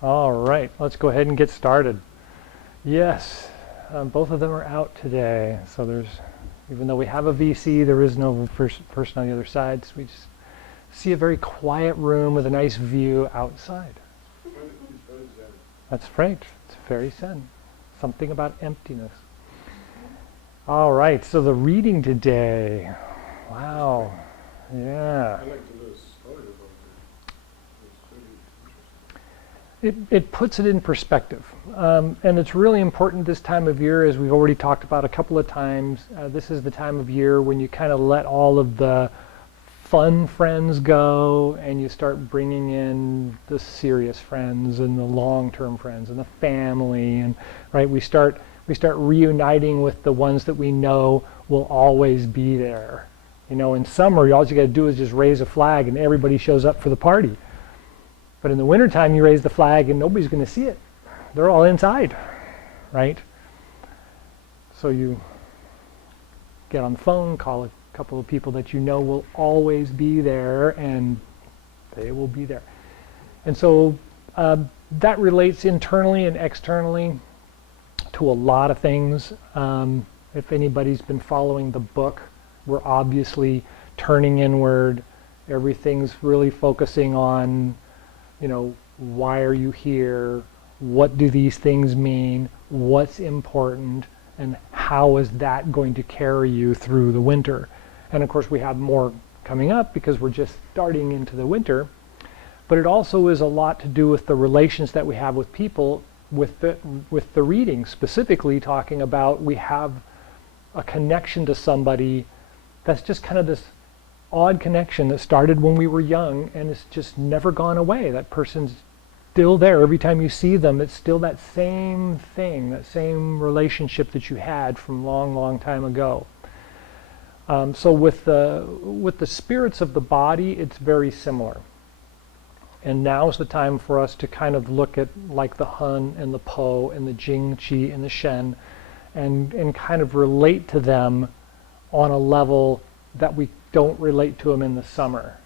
All right, let's go ahead and get started. Yes, both of them are out today. So even though we have a VC, there is no person on the other side. So we just see a very quiet room with a nice view outside. That's right, it's very zen. Something about emptiness. All right, so the reading today. Wow, yeah. I like to know a story about it. It's very interesting. It puts it in perspective. And it's really important this time of year, as we've already talked about a couple of times. This is the time of year when you kind of let all of the fun friends go and you start bringing in the serious friends and the long-term friends and the family. And right, we start reuniting with the ones that we know will always be there. You know, in summer, all you got to do is just raise a flag and everybody shows up for the party. But in the wintertime, you raise the flag and nobody's going to see it. They're all inside, right? So you get on the phone, call a couple of people that you know will always be there, and they will be there. And so that relates internally and externally to a lot of things. If anybody's been following the book, we're obviously turning inward. Everything's really focusing on, you know, why are you here? What do these things mean? What's important? And how is that going to carry you through the winter? And of course we have more coming up because we're just starting into the winter. But it also is a lot to do with the relations that we have with people, with the reading, specifically talking about we have a connection to somebody that's just kind of this odd connection that started when we were young and it's just never gone away. That person's still there. Every time you see them, it's still that same thing, that same relationship that you had from long, long time ago. So with the spirits of the body, it's very similar. And now is the time for us to kind of look at like the Hun and the Po and the Jing, Qi and the Shen and kind of relate to them on a level that we don't relate to them in the summer.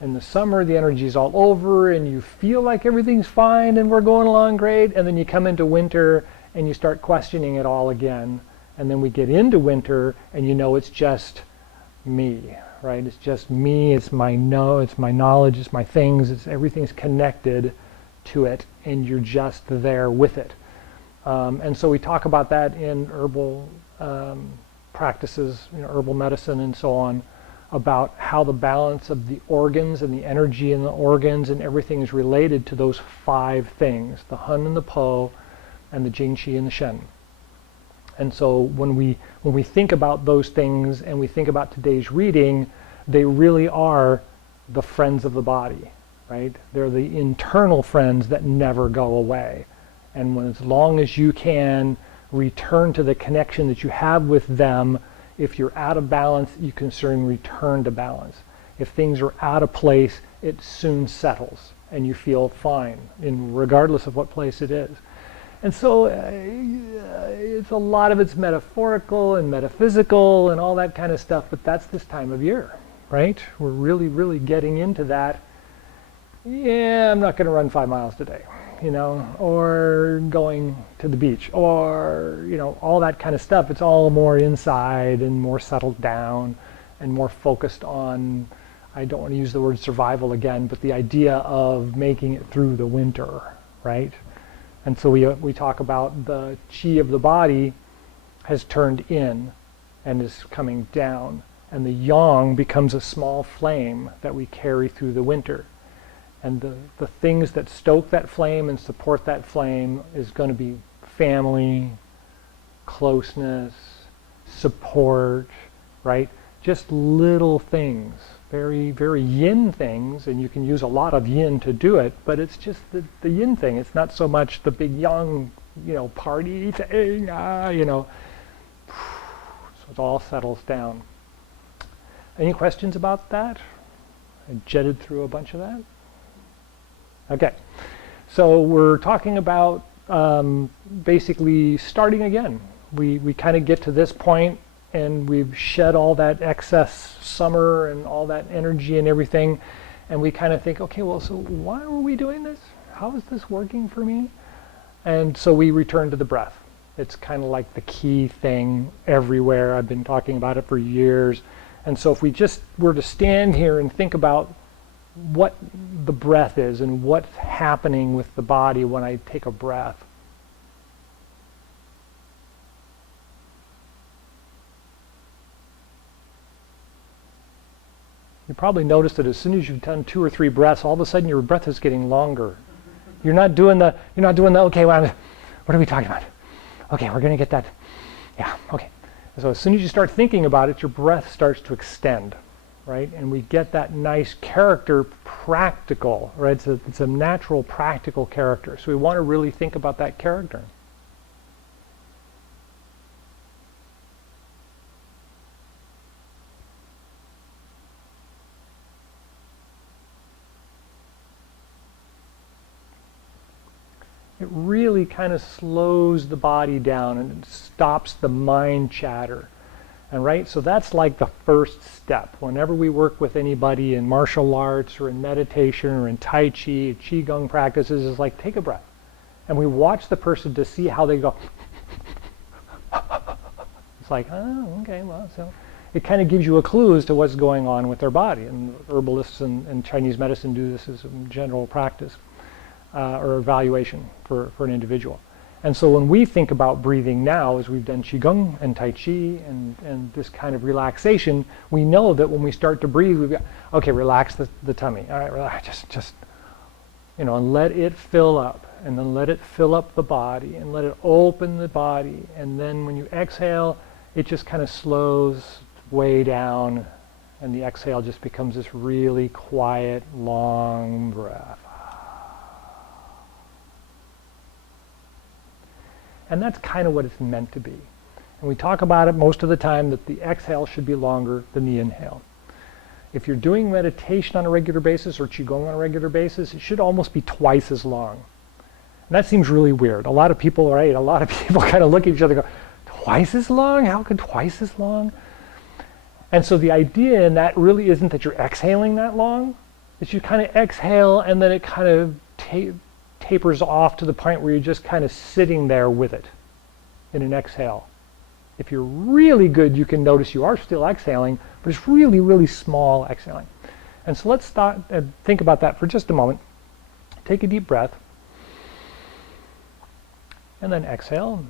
In the summer, the energy's all over and you feel like everything's fine and we're going along great, and then you come into winter and you start questioning it all again. And then we get into winter and you know it's just me, right? It's just me, it's my knowledge, it's my things, everything's connected to it and you're just there with it. And so we talk about that in herbal practices, you know, herbal medicine and so on, about how the balance of the organs and the energy in the organs and everything is related to those 5 things, the Hun and the Po and the Jing, Qi and the Shen. And so when we think about those things and we think about today's reading, they really are the friends of the body, right? They're the internal friends that never go away. And as long as you can return to the connection that you have with them, if you're out of balance, you can certainly return to balance. If things are out of place, it soon settles and you feel fine, regardless of what place it is. And so it's a lot of it's metaphorical and metaphysical and all that kind of stuff, but that's this time of year, right? We're really, really getting into that. Yeah, I'm not going to run 5 miles today, you know, or going to the beach, or, you know, all that kind of stuff. It's all more inside and more settled down and more focused on, I don't want to use the word survival again, but the idea of making it through the winter, right? And so we talk about the Qi of the body has turned in and is coming down, and the Yang becomes a small flame that we carry through the winter. And the things that stoke that flame and support that flame is going to be family, closeness, support, right? Just little things, very, very yin things, and you can use a lot of yin to do it, but it's just the yin thing. It's not so much the big yang, you know, party thing, you know. So it all settles down. Any questions about that? I jetted through a bunch of that. Okay, so we're talking about basically starting again. We kind of get to this point and we've shed all that excess summer and all that energy and everything, and we kind of think, okay, well, so why were we doing this? how is this working for me? And so we return to the breath. It's kind of like the key thing everywhere. I've been talking about it for years. And so if we just were to stand here and think about what the breath is and what's happening with the body when I take a breath. You probably noticed that as soon as you've done 2 or 3 breaths, all of a sudden your breath is getting longer. You're not doing the, okay, well, what are we talking about? Okay, we're going to get that. Yeah, okay. So as soon as you start thinking about it, your breath starts to extend, right? And we get that nice character practical, right? It's a natural practical character. So we want to really think about that character. It really kind of slows the body down and it stops the mind chatter. And right, so that's like the first step. Whenever we work with anybody in martial arts or in meditation or in Tai Chi, Qigong practices, is like take a breath. And we watch the person to see how they go. It's like, oh, okay, well, so it kind of gives you a clue as to what's going on with their body. And herbalists and Chinese medicine do this as a general practice. Or evaluation for an individual. And so when we think about breathing now, as we've done Qigong and Tai Chi and this kind of relaxation, we know that when we start to breathe, we've got, okay, relax the tummy. All right, relax, just, and let it fill up. And then let it fill up the body and let it open the body. And then when you exhale, it just kind of slows way down. And the exhale just becomes this really quiet, long breath. And that's kind of what it's meant to be. And we talk about it most of the time that the exhale should be longer than the inhale. If you're doing meditation on a regular basis or Qigong on a regular basis, it should almost be twice as long. And that seems really weird. A lot of people kind of look at each other and go, twice as long? How could twice as long? And so the idea in that really isn't that you're exhaling that long. It's you kind of exhale and then it kind of tapers off to the point where you're just kind of sitting there with it in an exhale. If you're really good, you can notice you are still exhaling, but it's really, really small exhaling. And so let's start and think about that for just a moment. Take a deep breath and then exhale.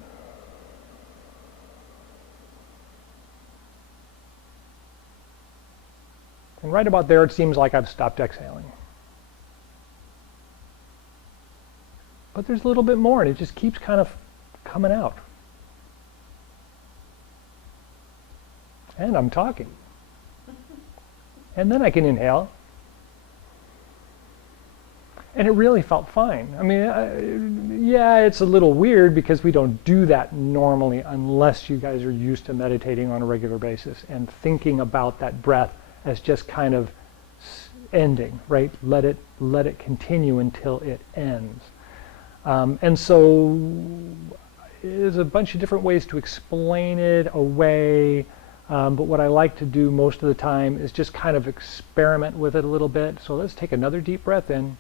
And right about there, it seems like I've stopped exhaling. But there's a little bit more, and it just keeps kind of coming out. And I'm talking. And then I can inhale. And it really felt fine. I mean, yeah, it's a little weird because we don't do that normally unless you guys are used to meditating on a regular basis and thinking about that breath as just kind of ending, right? Let it continue until it ends. And so there's a bunch of different ways to explain it away, but what I like to do most of the time is just kind of experiment with it a little bit. So let's take another deep breath in.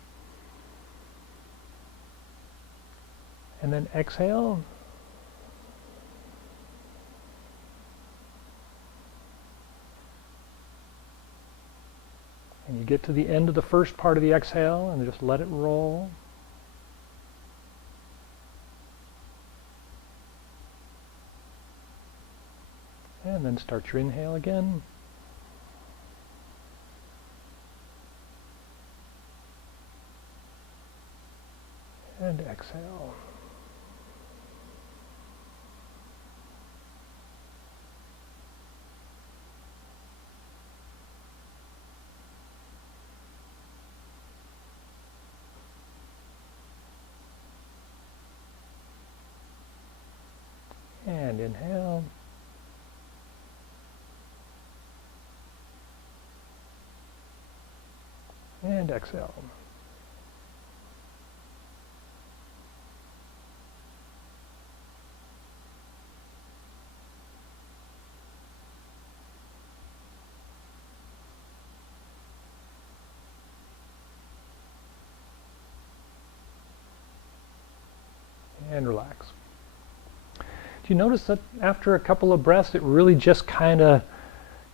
And then exhale. And you get to the end of the first part of the exhale and just let it roll. And then start your inhale again. And exhale. And inhale. And exhale. and relax. Do you notice that after a couple of breaths, it really just kind of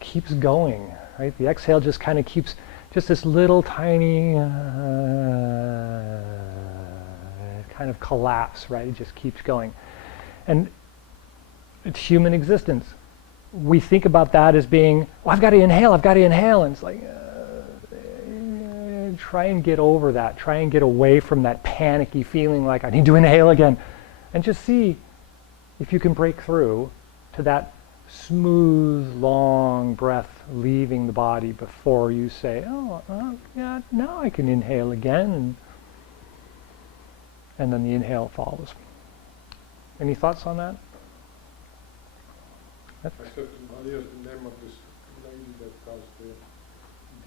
keeps going, right? The exhale just kind of keeps just this little tiny kind of collapse, right? It just keeps going. And it's human existence. We think about that as being, oh, I've got to inhale, and it's like, try and get over that. Try and get away from that panicky feeling like I need to inhale again. And just see if you can break through to that smooth, long breath leaving the body before you say, oh, yeah, now I can inhale again. And then the inhale follows. Any thoughts on that? I said to Maria the name of this lady that does the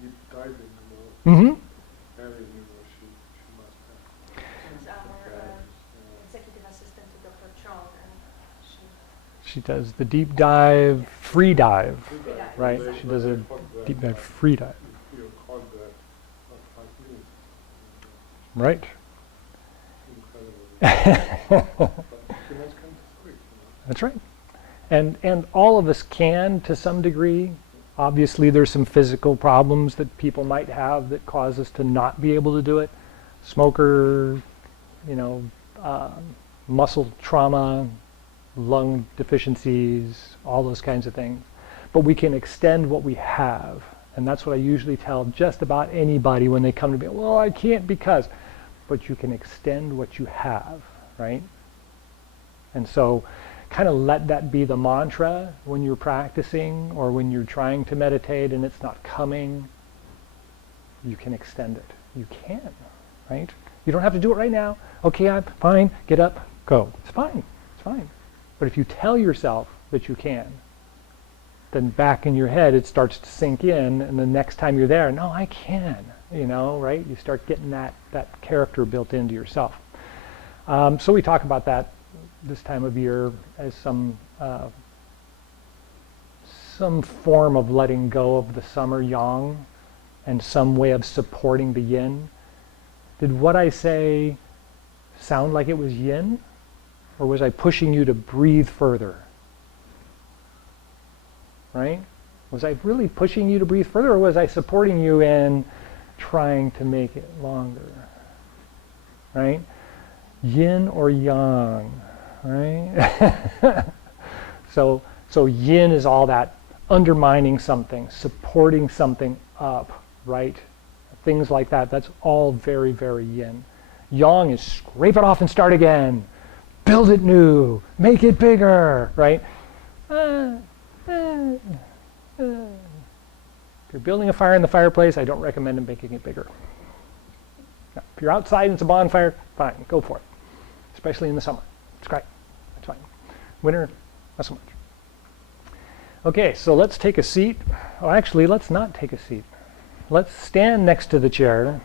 deep diving, Mm-hmm. area, she must have. She's our executive assistant to Dr. Chong, and She does the deep dive, free dive, right? They- She does a they call that- deep dive, free dive, You call that 5 minutes. right? Incredible. But she must come to quick, That's right. And all of us can to some degree. Obviously there's some physical problems that people might have that cause us to not be able to do it. Smoker, muscle trauma, lung deficiencies, all those kinds of things. But we can extend what we have. And that's what I usually tell just about anybody when they come to me. Well, I can't because. But you can extend what you have, right? And so kind of let that be the mantra when you're practicing or when you're trying to meditate and it's not coming. You can extend it. You can, right? You don't have to do it right now. Okay, I'm fine. Get up, go. It's fine. It's fine. But if you tell yourself that you can, then back in your head it starts to sink in, and the next time you're there, no, I can, right? You start getting that character built into yourself. So we talk about that this time of year as some form of letting go of the summer yang and some way of supporting the yin. Did what I say sound like it was yin? Or was I pushing you to breathe further? Right? Was I really pushing you to breathe further, or was I supporting you in trying to make it longer? Right? Yin or yang? Right? So yin is all that undermining something, supporting something up, right? Things like that. That's all very, very yin. Yang is scrape it off and start again. Build it new. Make it bigger, right? If you're building a fire in the fireplace, I don't recommend making it bigger. Now, if you're outside and it's a bonfire, fine, go for it. Especially in the summer. It's great. That's fine. Winter, not so much. Okay, so let's take a seat. Oh, actually, let's not take a seat. Let's stand next to the chair,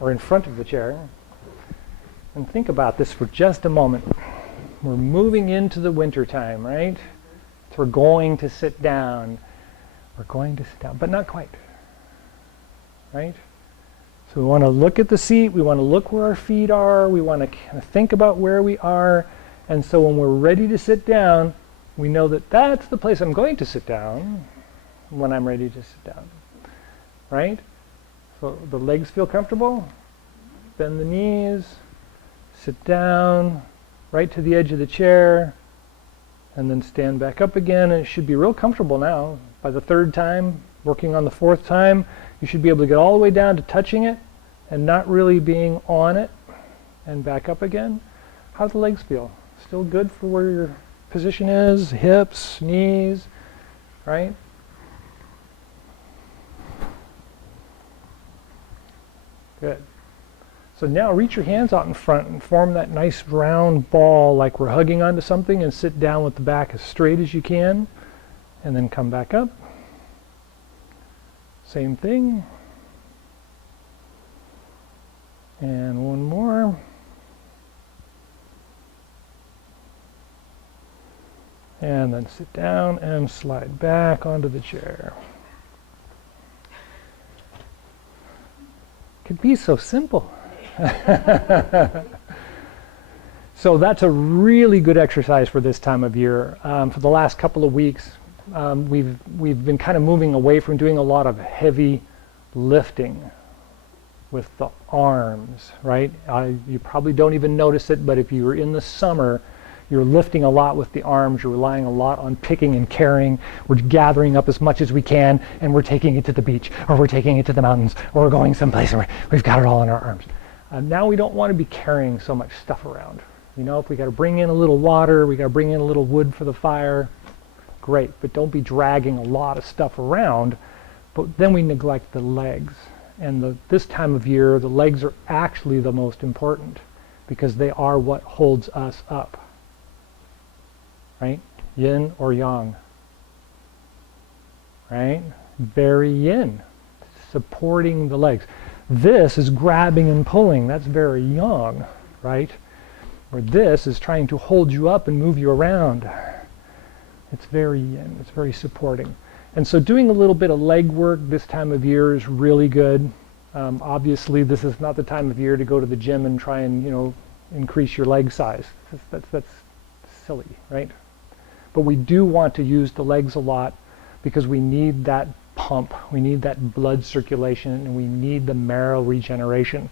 or in front of the chair, and think about this for just a moment. We're moving into the winter time, right? So we're going to sit down. We're going to sit down, but not quite. Right? So we want to look at the seat. We want to look where our feet are. We want to kind of think about where we are. And so when we're ready to sit down, we know that that's the place I'm going to sit down when I'm ready to sit down. Right? So the legs feel comfortable. Bend the knees. Sit down right to the edge of the chair. And then stand back up again. And it should be real comfortable now. By the third time, working on the fourth time, you should be able to get all the way down to touching it and not really being on it. And back up again. How do the legs feel? Still good for where your position is? Hips, knees, right? Good. So now reach your hands out in front and form that nice round ball like we're hugging onto something, and sit down with the back as straight as you can. And then come back up. Same thing. And one more. And then sit down and slide back onto the chair. Could be so simple. So that's a really good exercise for this time of year. For the last couple of weeks, we've been kind of moving away from doing a lot of heavy lifting with the arms, right? You probably don't even notice it, but if you were in the summer, you're lifting a lot with the arms, you're relying a lot on picking and carrying. We're gathering up as much as we can, and we're taking it to the beach, or we're taking it to the mountains, or we're going someplace, and we've got it all in our arms. Now we don't want to be carrying so much stuff around. You know, if we got to bring in a little water, we got to bring in a little wood for the fire, great, but don't be dragging a lot of stuff around. But then we neglect the legs. And this time of year, the legs are actually the most important because they are what holds us up. Right? Yin or yang. Right? Very yin. Supporting the legs. This is grabbing and pulling. That's very yang. Right? Where this is trying to hold you up and move you around. It's very yin. It's very supporting. And so doing a little bit of leg work this time of year is really good. Obviously, this is not the time of year to go to the gym and try and, you know, increase your leg size. That's silly, right? But we do want to use the legs a lot because we need that pump. We need that blood circulation, and we need the marrow regeneration.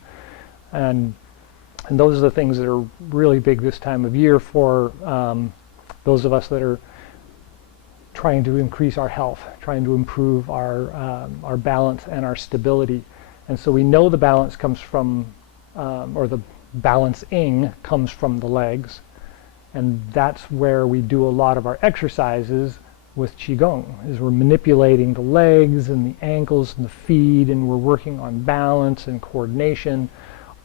And those are the things that are really big this time of year for those of us that are trying to increase our health, trying to improve our balance and our stability. And so we know the balance comes from, or the balancing comes from the legs. And that's where we do a lot of our exercises with Qigong, is we're manipulating the legs and the ankles and the feet, and we're working on balance and coordination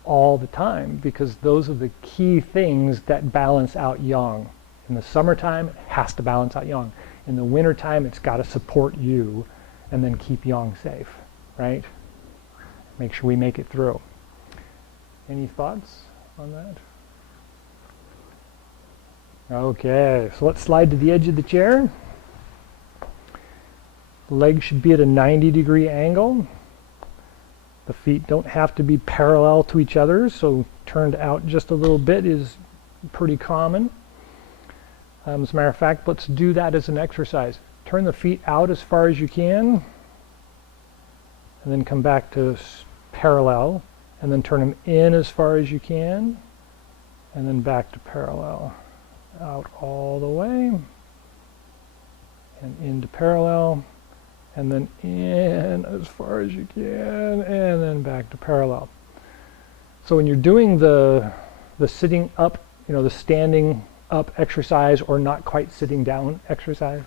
all the time, because those are the key things that balance out yang. In the summertime, it has to balance out yang. In the wintertime, it's got to support you and then keep yang safe, right? Make sure we make it through. Any thoughts on that? Okay, so let's slide to the edge of the chair. The legs should be at a 90-degree angle. The feet don't have to be parallel to each other, so turned out just a little bit is pretty common. As a matter of fact, let's do that as an exercise. Turn the feet out as far as you can, and then come back to parallel, and then turn them in as far as you can, and then back to parallel. Out all the way, and into parallel, and then in as far as you can, and then back to parallel. So when you're doing the sitting up, you know, the standing up exercise, or not quite sitting down exercise,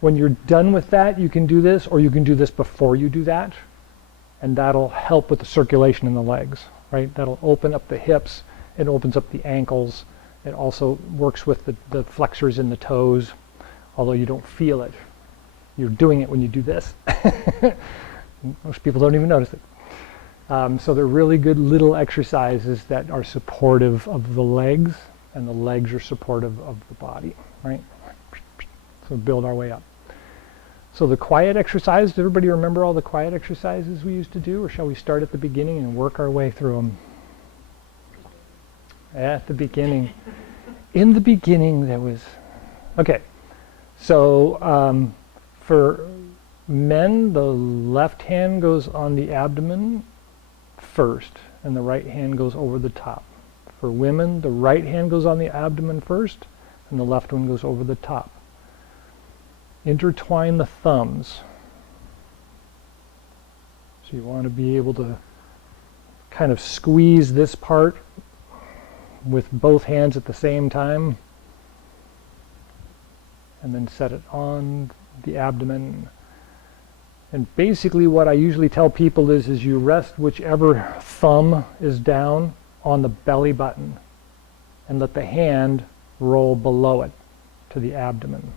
when you're done with that, you can do this, or you can do this before you do that, and that'll help with the circulation in the legs, right? That'll open up the hips, it opens up the ankles, it also works with the flexors in the toes, although you don't feel it. You're doing it when you do this. Most people don't even notice it. So they're really good little exercises that are supportive of the legs, and the legs are supportive of the body, right? So build our way up. So the quiet exercise, does everybody remember all the quiet exercises we used to do, or shall we start at the beginning and work our way through them? At the beginning. In the beginning there was, okay, so for men, the left hand goes on the abdomen first, and the right hand goes over the top. For women, the right hand goes on the abdomen first, and the left one goes over the top. Intertwine the thumbs. So you want to be able to kind of squeeze this part with both hands at the same time, and then set it on the abdomen. And basically what I usually tell people is you rest whichever thumb is down on the belly button, and let the hand roll below it to the abdomen.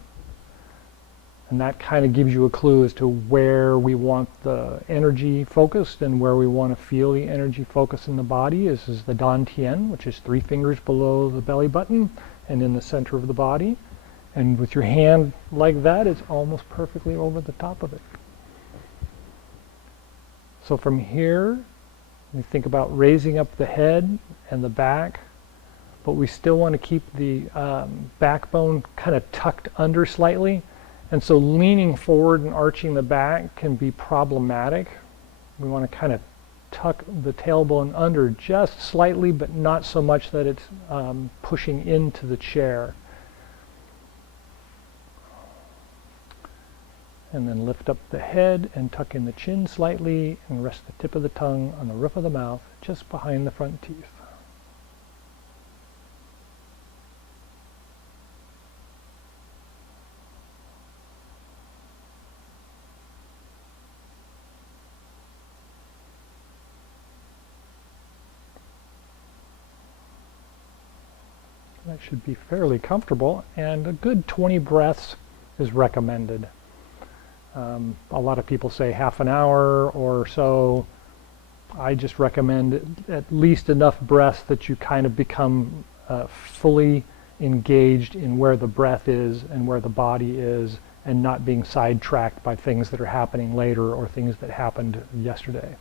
And that kind of gives you a clue as to where we want the energy focused and where we want to feel the energy focus in the body. This is the dantian, which is 3 fingers below the belly button and in the center of the body. And with your hand like that, it's almost perfectly over the top of it. So from here, we think about raising up the head and the back, but we still want to keep the backbone kind of tucked under slightly. And so leaning forward and arching the back can be problematic. We want to kind of tuck the tailbone under just slightly, but not so much that it's pushing into the chair. And then lift up the head and tuck in the chin slightly and rest the tip of the tongue on the roof of the mouth just behind the front teeth. That should be fairly comfortable, and a good 20 breaths is recommended. A lot of people say half an hour or so. I just recommend at least enough breaths that you kind of become fully engaged in where the breath is and where the body is, and not being sidetracked by things that are happening later or things that happened yesterday.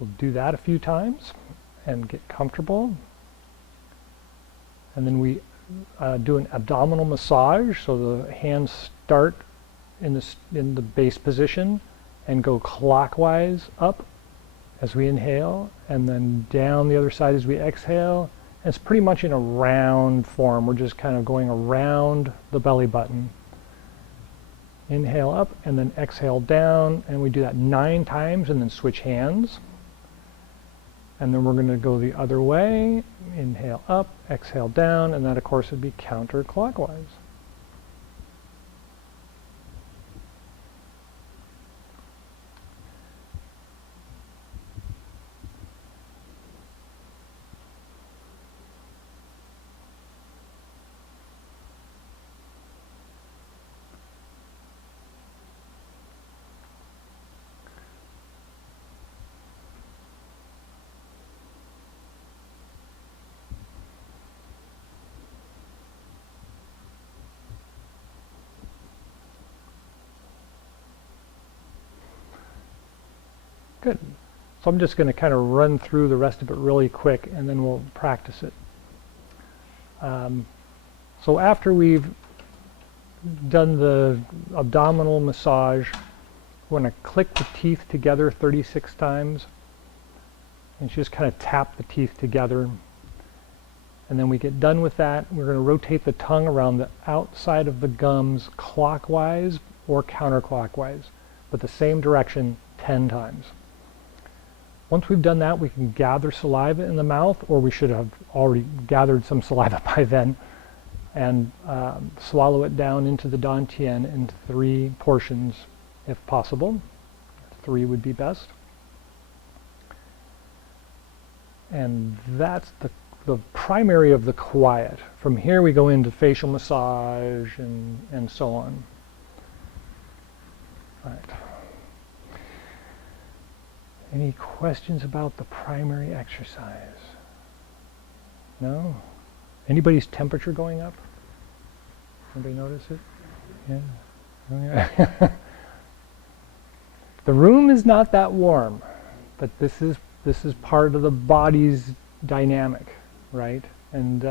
We'll do that a few times and get comfortable. And then we do an abdominal massage, so the hands start in the base position and go clockwise up as we inhale, and then down the other side as we exhale. And it's pretty much in a round form. We're just kind of going around the belly button. Inhale up and then exhale down, and we do that 9 times and then switch hands. And then we're going to go the other way. Inhale up, exhale down, and that of course would be counterclockwise. Good. So I'm just going to kind of run through the rest of it really quick, and then we'll practice it. So after we've done the abdominal massage, we're going to click the teeth together 36 times and just kind of tap the teeth together. And then we get done with that, we're going to rotate the tongue around the outside of the gums clockwise or counterclockwise, but the same direction 10 times. Once we've done that, we can gather saliva in the mouth, or we should have already gathered some saliva by then, and swallow it down into the dantian in 3 portions if possible. 3 would be best. And that's the primary of the quiet. From here we go into facial massage and so on. All right. Any questions about the primary exercise? No? Anybody's temperature going up? Anybody notice it? Yeah. Oh, yeah. The room is not that warm, but this is part of the body's dynamic, right? And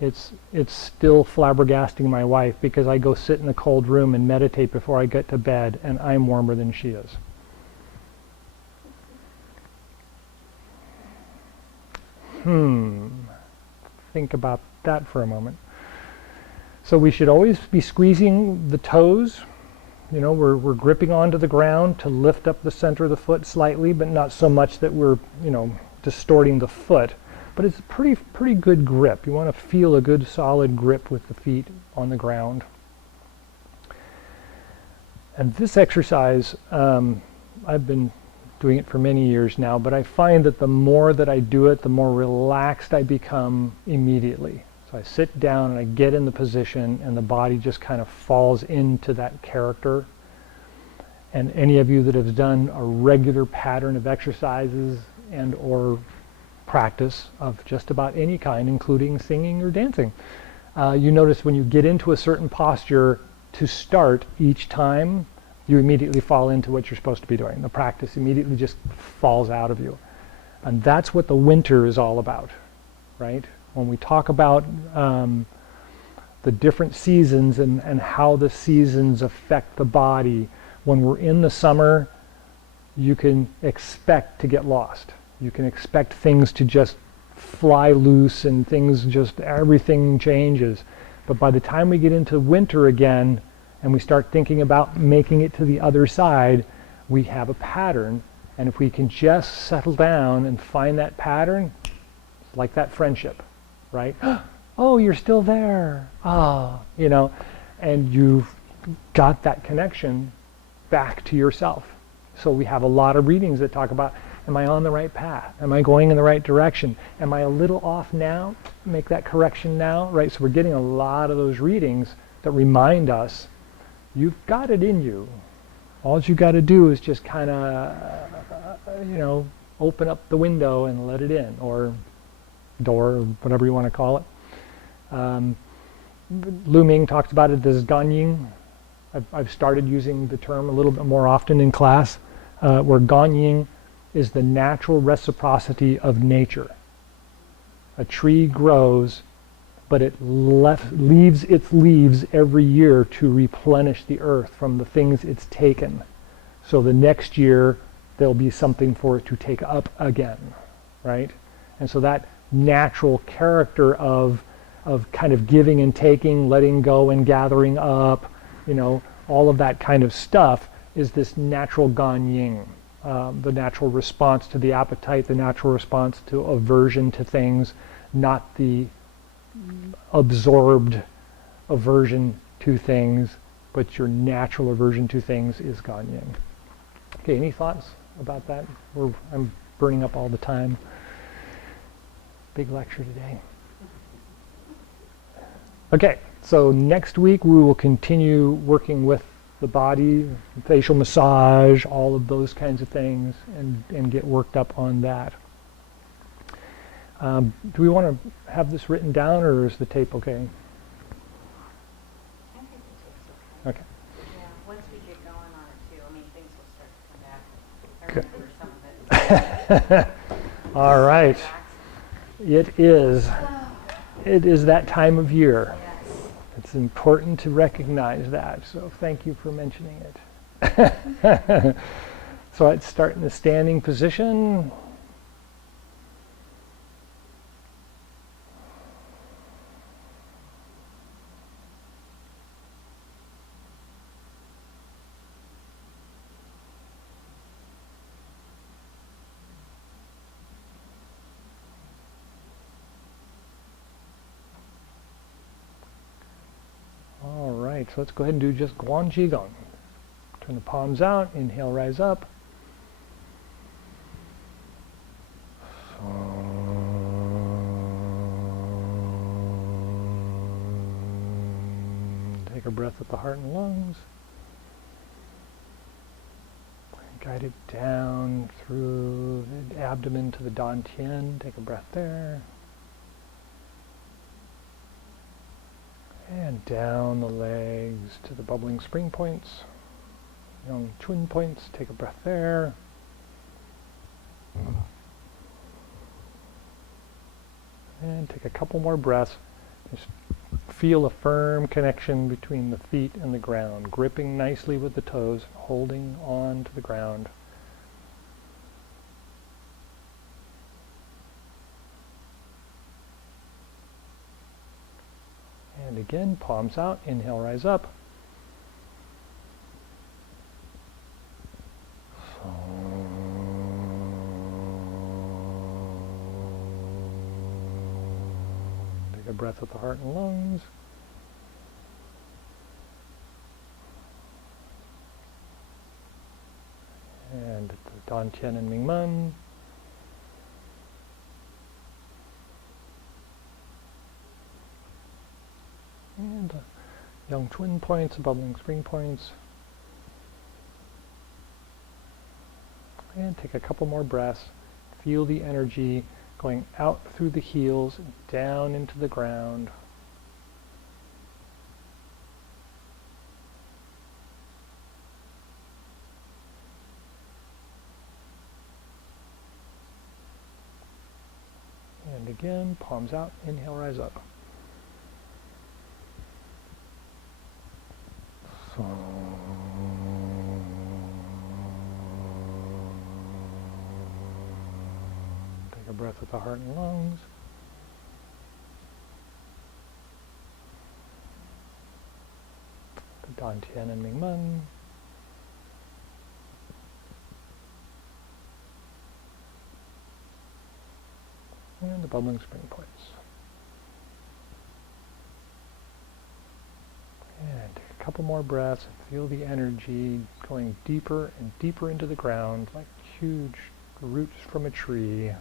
it's still flabbergasting my wife, because I go sit in a cold room and meditate before I get to bed, and I'm warmer than she is. Think about that for a moment. So we should always be squeezing the toes. You know, we're gripping onto the ground to lift up the center of the foot slightly, but not so much that we're, distorting the foot. But it's a pretty good grip. You want to feel a good solid grip with the feet on the ground. And this exercise, I've been doing it for many years now, but I find that the more that I do it, the more relaxed I become immediately. So I sit down and I get in the position, and the body just kind of falls into that character. And any of you that have done a regular pattern of exercises and or practice of just about any kind, including singing or dancing, you notice when you get into a certain posture to start each time, you immediately fall into what you're supposed to be doing. The practice immediately just falls out of you. And that's what the winter is all about, right? When we talk about the different seasons and how the seasons affect the body, when we're in the summer, you can expect to get lost. You can expect things to just fly loose and everything changes. But by the time we get into winter again and we start thinking about making it to the other side, we have a pattern. And if we can just settle down and find that pattern, it's like that friendship, right? Oh, you're still there. Ah, and you've got that connection back to yourself. So we have a lot of readings that talk about, am I on the right path? Am I going in the right direction? Am I a little off now? Make that correction now, right? So we're getting a lot of those readings that remind us, you've got it in you. All you got to do is just kind of, open up the window and let it in, or door, or whatever you want to call it. Lu Ming talks about it as Ganying. I've started using the term a little bit more often in class, where Ganying is the natural reciprocity of nature. A tree grows, but it leaves its leaves every year to replenish the earth from the things it's taken. So the next year, there'll be something for it to take up again, right? And so that natural character of kind of giving and taking, letting go and gathering up, all of that kind of stuff is this natural Ganying, the natural response to the appetite, the natural response to aversion to things, not the absorbed aversion to things, but your natural aversion to things is Ganying. Okay, any thoughts about that? I'm burning up all the time. Big lecture today. Okay, so next week we will continue working with the body, facial massage, all of those kinds of things, and get worked up on that. Do we want to have this written down, or is the tape okay? I think the tape's okay. Okay. Yeah, once we get going on it too, things will start to come back. I remember some of it. All right. Relaxing. It is that time of year. Yes. It's important to recognize that, so thank you for mentioning it. So I'd start in the standing position. All right, so let's go ahead and do just Chi Gung. Turn the palms out, inhale, rise up. Take a breath with the heart and lungs. Guide it down through the abdomen to the dantian. Take a breath there. And down the legs to the bubbling spring points, young twin points. Take a breath there. And take a couple more breaths. Just feel a firm connection between the feet and the ground, gripping nicely with the toes, holding on to the ground. And again, palms out, inhale, rise up. Take a breath with the heart and lungs. And the dantian and mingmen. And young twin points, bubbling spring points. And take a couple more breaths. Feel the energy going out through the heels, down into the ground. again, palms out, inhale, rise up. So, take a breath with the heart and lungs. The Dantian and Mingmen. And the bubbling spring points. And take a couple more breaths and feel the energy going deeper and deeper into the ground, like huge roots from a tree.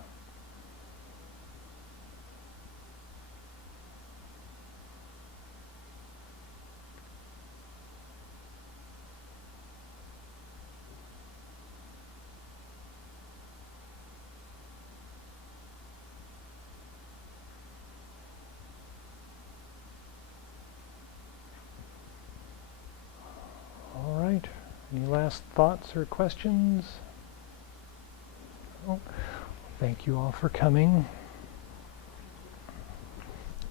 Any last thoughts or questions? Oh, thank you all for coming.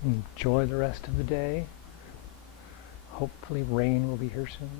Enjoy the rest of the day. Hopefully rain will be here soon.